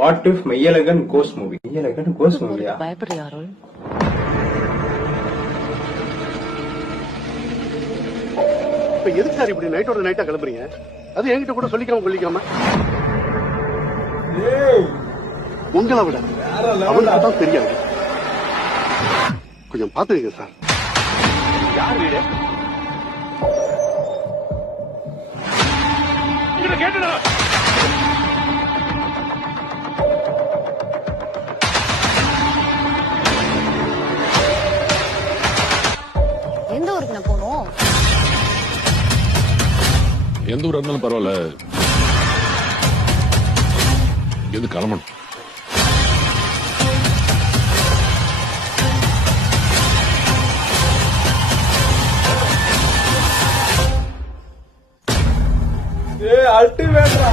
What if Meiyazhagan ghost movie? Meiyazhagan ghost மூவியா? பயப்படுறியா அருள்? இப்ப எதுக்கு சார் இப்படி நைட்டோட நைட்டா கிளம்புறீங்க? அது என்கிட்ட கூட சொல்லிக்காம கொல்லிக்காம. உங்களை விட அவனுக்கு தான் தெரியாது. கொஞ்சம் பாத்துக்கங்க சார். யார் வீடு? எந்த ஊருக்கு நான் போகணும்? எந்த ஊர் இருந்தாலும் பரவாயில்ல, எது கிளம்பணும். அல்டிமேட்ரா.